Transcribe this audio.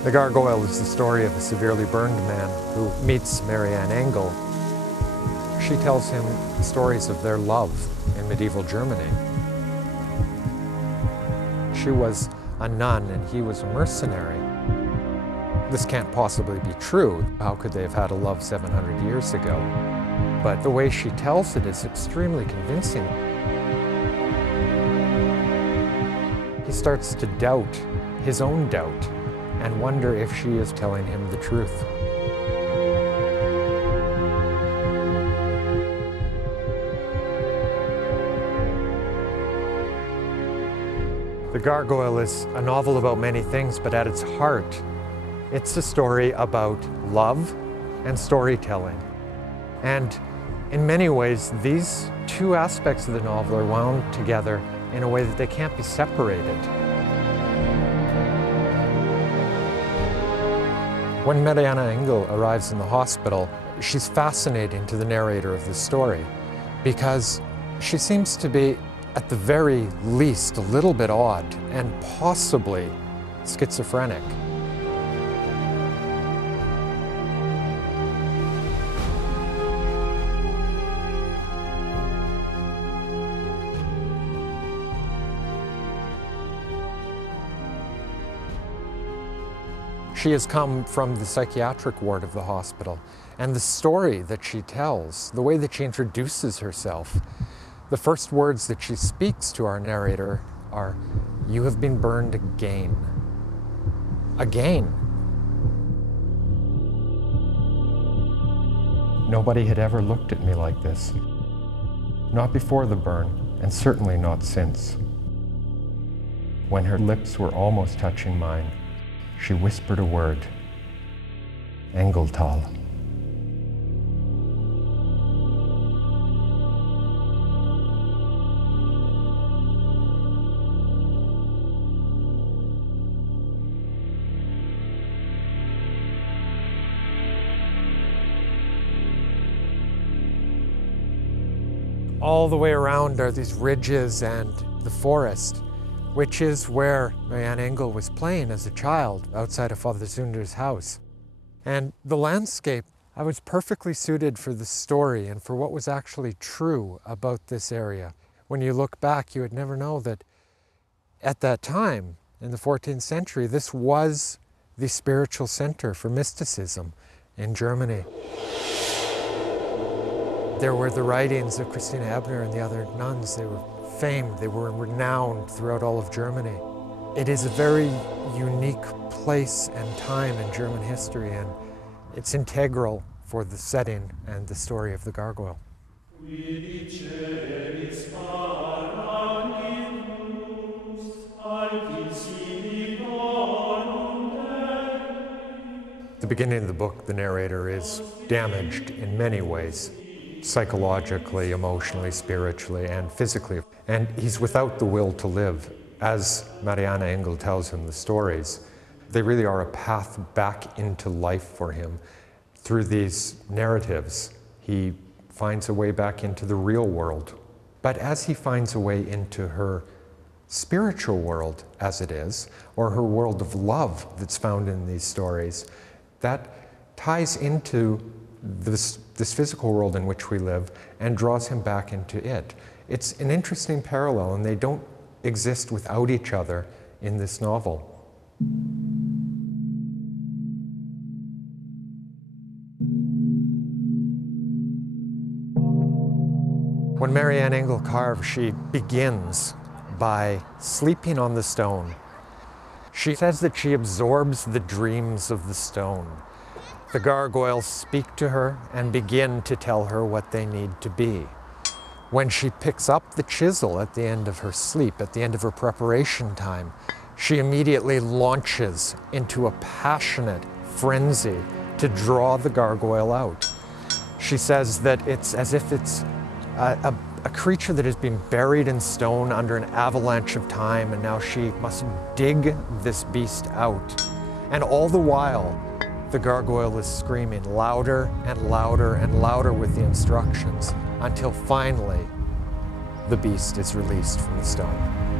The Gargoyle is the story of a severely burned man who meets Marianne Engel. She tells him stories of their love in medieval Germany. She was a nun and he was a mercenary. This can't possibly be true. How could they have had a love 700 years ago? But the way she tells it is extremely convincing. He starts to doubt his own doubt and wonder if she is telling him the truth. The Gargoyle is a novel about many things, but at its heart, it's a story about love and storytelling. And in many ways, these two aspects of the novel are wound together in a way that they can't be separated. When Marianne Engel arrives in the hospital, she's fascinating to the narrator of the story because she seems to be, at the very least, a little bit odd and possibly schizophrenic. She has come from the psychiatric ward of the hospital, and the story that she tells, the way that she introduces herself, the first words that she speaks to our narrator are, "You have been burned again." Again. Nobody had ever looked at me like this. Not before the burn, and certainly not since. When her lips were almost touching mine, she whispered a word, Engeltal. All the way around are these ridges and the forest, which is where Marianne Engel was playing as a child outside of Father Zunder's house. And the landscape, I was perfectly suited for the story and for what was actually true about this area. When you look back, you would never know that at that time, in the 14th century, this was the spiritual center for mysticism in Germany. There were the writings of Christina Ebner and the other nuns. They were famed, they were renowned throughout all of Germany. It is a very unique place and time in German history, and it's integral for the setting and the story of the Gargoyle. At the beginning of the book, the narrator is damaged in many ways. Psychologically, emotionally, spiritually, and physically. And he's without the will to live. As Marianne Engel tells him the stories, they really are a path back into life for him. Through these narratives, he finds a way back into the real world. But as he finds a way into her spiritual world, as it is, or her world of love that's found in these stories, that ties into this physical world in which we live and draws him back into it. It's an interesting parallel, and they don't exist without each other in this novel. When Marianne Engel carves, she begins by sleeping on the stone. She says that she absorbs the dreams of the stone. The gargoyles speak to her and begin to tell her what they need to be. When she picks up the chisel at the end of her sleep, at the end of her preparation time, she immediately launches into a passionate frenzy to draw the gargoyle out. She says that it's as if it's a creature that has been buried in stone under an avalanche of time, and now she must dig this beast out. And all the while, the gargoyle is screaming louder and louder and louder with the instructions until finally the beast is released from the stone.